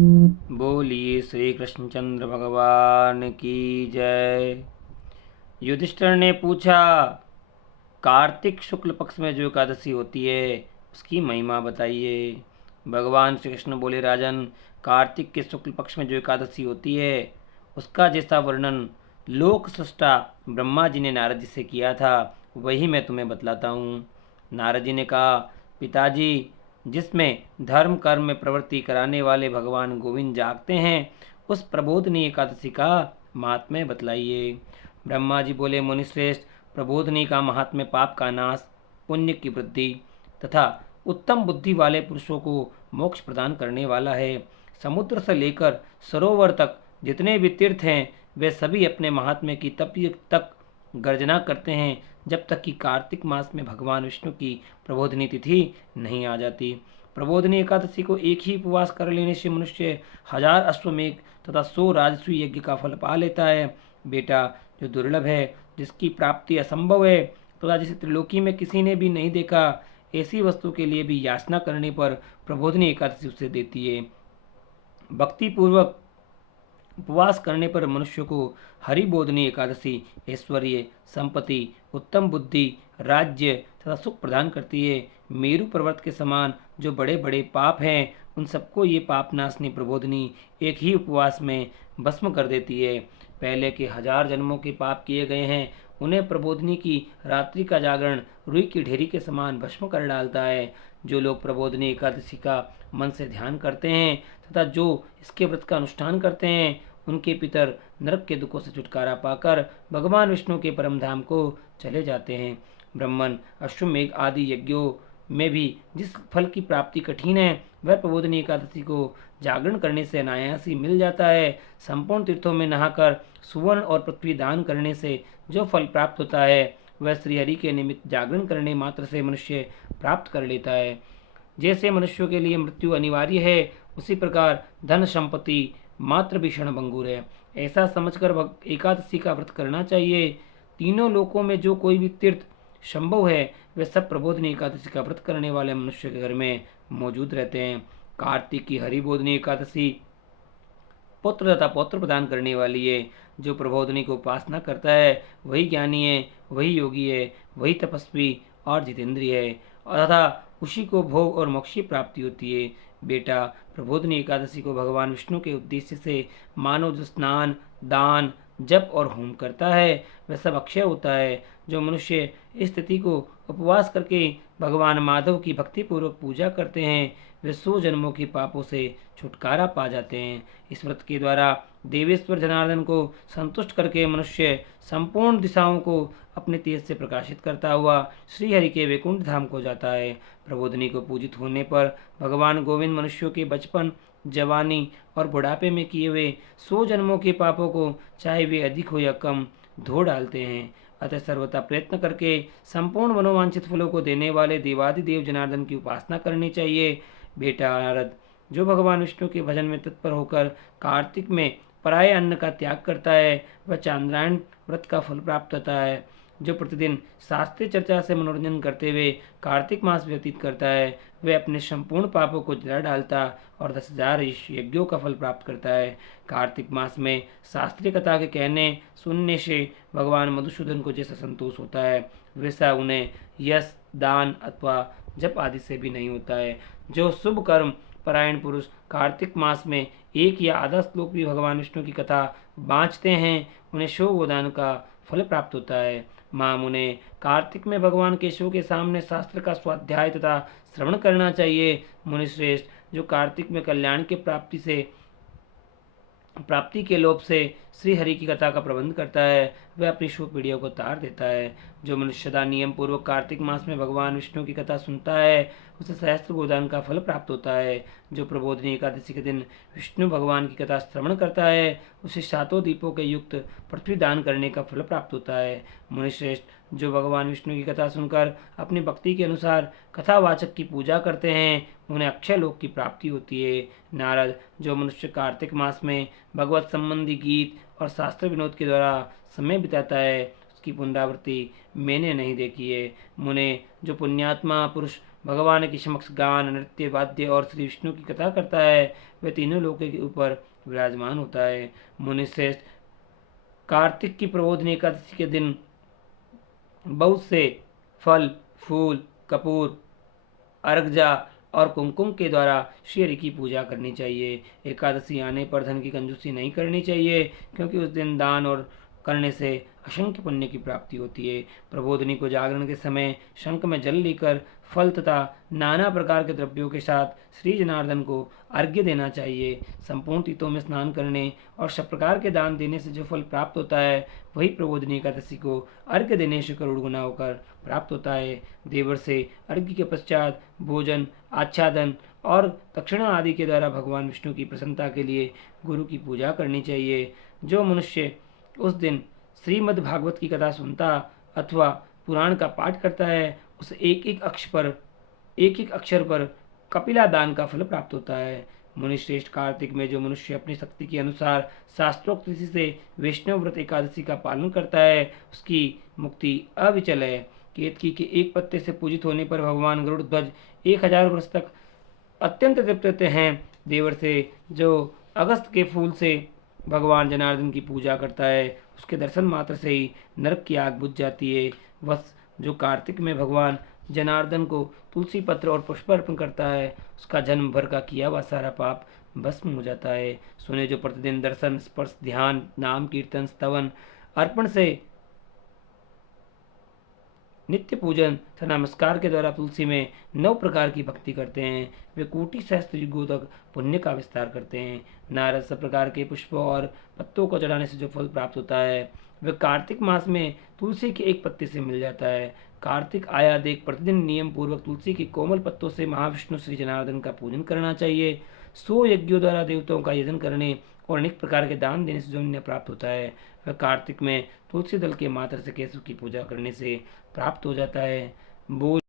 बोलिए श्री कृष्णचंद्र भगवान की जय। युधिष्ठिर ने पूछा, कार्तिक शुक्ल पक्ष में जो एकादशी होती है उसकी महिमा बताइए। भगवान श्री कृष्ण बोले, राजन, कार्तिक के शुक्ल पक्ष में जो एकादशी होती है उसका जैसा वर्णन लोक सृष्टा ब्रह्मा जी ने नारद जी से किया था वही मैं तुम्हें बतलाता हूँ। नारद जी ने कहा, पिताजी, जिसमें धर्म कर्म में प्रवृत्ति कराने वाले भगवान गोविंद जागते हैं उस प्रबोधनी एकादशी का महात्म्य बतलाइए। ब्रह्मा जी बोले, मुनिश्रेष्ठ, प्रबोधनी का महात्म्य पाप का नाश, पुण्य की वृद्धि तथा उत्तम बुद्धि वाले पुरुषों को मोक्ष प्रदान करने वाला है। समुद्र से लेकर सरोवर तक जितने भी तीर्थ हैं वे सभी अपने महात्म्य की तब तक गर्जना करते हैं जब तक कि कार्तिक मास में भगवान विष्णु की प्रबोधनी तिथि नहीं आ जाती। प्रबोधनी एकादशी को एक ही उपवास कर लेने से मनुष्य 1000 अश्वमेघ तथा 100 राजसूय यज्ञ का फल पा लेता है। बेटा, जो दुर्लभ है, जिसकी प्राप्ति असंभव है तथा जिसे त्रिलोकी में किसी ने भी नहीं देखा, ऐसी वस्तु के लिए भी याचना करने पर प्रबोधनी एकादशी उसे देती है। भक्ति पूर्वक उपवास करने पर मनुष्य को हरिबोधनी एकादशी ऐश्वर्य, संपत्ति, उत्तम बुद्धि, राज्य तथा सुख प्रदान करती है। मेरु पर्वत के समान जो बड़े बड़े पाप हैं उन सबको ये पापनाशनी प्रबोधनी एक ही उपवास में भस्म कर देती है। पहले के 1000 जन्मों के पाप किए गए हैं उन्हें प्रबोधनी की रात्रि का जागरण रुई की ढेरी के समान भस्म कर डालता है। जो लोग प्रबोधनी एकादशी का मन से ध्यान करते हैं तथा जो इसके व्रत का अनुष्ठान करते हैं उनके पितर नरक के दुखों से छुटकारा पाकर भगवान विष्णु के परम धाम को चले जाते हैं। ब्राह्मण, अश्वमेघ आदि यज्ञों में भी जिस फल की प्राप्ति कठिन है वह प्रबोधनी एकादशी को जागरण करने से अनायास ही मिल जाता है। संपूर्ण तीर्थों में नहाकर सुवर्ण और पृथ्वी दान करने से जो फल प्राप्त होता है वह श्रीहरि के निमित्त जागरण करने मात्र से मनुष्य प्राप्त कर लेता है। जैसे मनुष्यों के लिए मृत्यु अनिवार्य है उसी प्रकार धन संपत्ति मात्र भी क्षणभंगुर है। ऐसा समझकर एकादशी का व्रत करना चाहिए। तीनों लोकों में जो कोई भी तीर्थ संभव है वे सब प्रबोधनी एकादशी का व्रत करने वाले मनुष्य के घर में मौजूद रहते हैं। कार्तिक की हरिबोधनी एकादशी पुत्र तथा पौत्र प्रदान करने वाली है। जो प्रबोधनी को उपासना करता है वही ज्ञानी है, वही योगी है, वही तपस्वी और जितेंद्रिय है तथा उसी को भोग और मोक्ष की प्राप्ति होती है। बेटा, प्रबोधनी एकादशी को भगवान विष्णु के उद्देश्य से मानव जो स्नान, दान, जप और होम करता है वह सब अक्षय होता है। जो मनुष्य इस तिथि को उपवास करके भगवान माधव की भक्तिपूर्वक पूजा करते हैं वे 100 जन्मों के पापों से छुटकारा पा जाते हैं। इस व्रत के द्वारा देवेश्वर जनार्दन को संतुष्ट करके मनुष्य संपूर्ण दिशाओं को अपने तेज से प्रकाशित करता हुआ श्रीहरि के वैकुंठ धाम को जाता है। प्रबोधनी को पूजित होने पर भगवान गोविंद मनुष्यों के बचपन, जवानी और बुढ़ापे में किए हुए 100 जन्मों के पापों को चाहे वे अधिक हो या कम धो डालते हैं। अतः सर्वथा प्रयत्न करके संपूर्ण मनोवांछित फलों को देने वाले देवादिदेव जनार्दन की उपासना करनी चाहिए। बेटा नारद, जो भगवान विष्णु के भजन में तत्पर होकर कार्तिक में पराये अन्न का त्याग करता है वह चांद्रायण व्रत का फल प्राप्त होता है। जो प्रतिदिन शास्त्रीय चर्चा से मनोरंजन करते हुए कार्तिक मास व्यतीत करता है वह अपने संपूर्ण पापों को जला डालता और 10,000 यज्ञों का फल प्राप्त करता है। कार्तिक मास में शास्त्रीय कथा के कहने सुनने से भगवान मधुसूदन को जैसा संतोष होता है वैसा उन्हें यश, दान अथवा जप आदि से भी नहीं होता है। जो शुभ कर्म परायण पुरुष कार्तिक मास में एक या आधा श्लोक भी भगवान विष्णु की कथा बाँचते हैं उन्हें शोभोदान का फल प्राप्त होता है। माम उन्हें कार्तिक में भगवान केशव के सामने शास्त्र का स्वाध्याय तथा श्रवण करना चाहिए। मुनिश्रेष्ठ, जो कार्तिक में कल्याण के प्राप्ति के लोभ से श्री हरि की कथा का प्रबंध करता है वह अपनी शुभ पीढ़ियों को तार देता है। जो मनुष्य सदा नियम पूर्वक कार्तिक मास में भगवान विष्णु की कथा सुनता है उसे सहस्त्र गोदान का फल प्राप्त होता है। जो प्रबोधनी एकादशी के दिन विष्णु भगवान की कथा श्रवण करता है उसे 7 दीपों के युक्त पृथ्वी दान करने का फल प्राप्त होता है। मुनिश्रेष्ठ, जो भगवान विष्णु की कथा सुनकर अपनी भक्ति के अनुसार कथावाचक की पूजा करते हैं उन्हें अक्षय लोक की प्राप्ति होती है। नारद, जो मनुष्य कार्तिक मास में भगवत संबंधी गीत और शास्त्र विनोद के द्वारा समय बिताता है उसकी पुनरावृत्ति मैंने नहीं देखी है। मुने, जो पुण्यात्मा पुरुष भगवान के समक्ष गान, नृत्य, वाद्य और श्री विष्णु की कथा करता है, वह तीनों लोकों के ऊपर विराजमान होता है। मुनिश्रेष्ठ, कार्तिक की प्रबोधनी एकादशी के दिन बहुत से फल, फूल, कपूर, अर्घजा और कुमकुम के द्वारा श्री हरि की पूजा करनी चाहिए। एकादशी आने पर धन की कंजूसी नहीं करनी चाहिए, क्योंकि उस दिन दान और करने से असंख्य पुण्य की प्राप्ति होती है। प्रबोधनी को जागरण के समय शंख में जल लेकर फल तथा नाना प्रकार के द्रव्यों के साथ श्री जनार्दन को अर्घ्य देना चाहिए। संपूर्ण तीर्थों में स्नान करने और सब प्रकार के दान देने से जो फल प्राप्त होता है, वही प्रबोधनी एकादशी को अर्घ्य देने से करोड़ गुना होकर प्राप्त होता है। देवर से अर्घ्य के पश्चात भोजन, आच्छादन और दक्षिणा आदि के द्वारा भगवान विष्णु की प्रसन्नता के लिए गुरु की पूजा करनी चाहिए। जो मनुष्य उस दिन श्रीमद् भागवत की कथा सुनता अथवा पुराण का पाठ करता है, उसे एक एक अक्षर पर कपिला दान का फल प्राप्त होता है। मुनिश्रेष्ठ, कार्तिक में जो मनुष्य अपनी शक्ति के अनुसार शास्त्रोक्त रीति से वैष्णव व्रत एकादशी का पालन करता है, उसकी मुक्ति अविचल है। केतकी के एक पत्ते से पूजित होने पर भगवान गरुड़ ध्वज 1000 वर्ष तक अत्यंत तृप्त रहते हैं। देवर से जो अगस्त के फूल से भगवान जनार्दन की पूजा करता है, उसके दर्शन मात्र से ही नरक की आग बुझ जाती है। बस जो कार्तिक में भगवान जनार्दन को तुलसी पत्र और पुष्प अर्पण करता है, उसका जन्म भर का किया हुआ सारा पाप भस्म हो जाता है। सुने जो प्रतिदिन दर्शन, स्पर्श, ध्यान, नाम स्तवन, स्तवन अर्पण से नित्य पूजन तथा नमस्कार के द्वारा तुलसी में 9 प्रकार की भक्ति करते हैं, वे कोटि सहस्त्र युगों तक पुण्य का विस्तार करते हैं। नारद सब प्रकार के पुष्पों और पत्तों को चढ़ाने से जो फल प्राप्त होता है, वह कार्तिक मास में तुलसी के एक पत्ते से मिल जाता है। कार्तिक आया देख प्रतिदिन नियम पूर्वक तुलसी के कोमल पत्तों से महाविष्णु श्री जनार्दन का पूजन करना चाहिए। 100 यज्ञों द्वारा देवताओं का यजन करने और अनेक प्रकार के दान देने से जो पुण्य प्राप्त होता है, वह कार्तिक में तुलसी दल के मात्र से केशव की पूजा करने से प्राप्त हो जाता है। बोल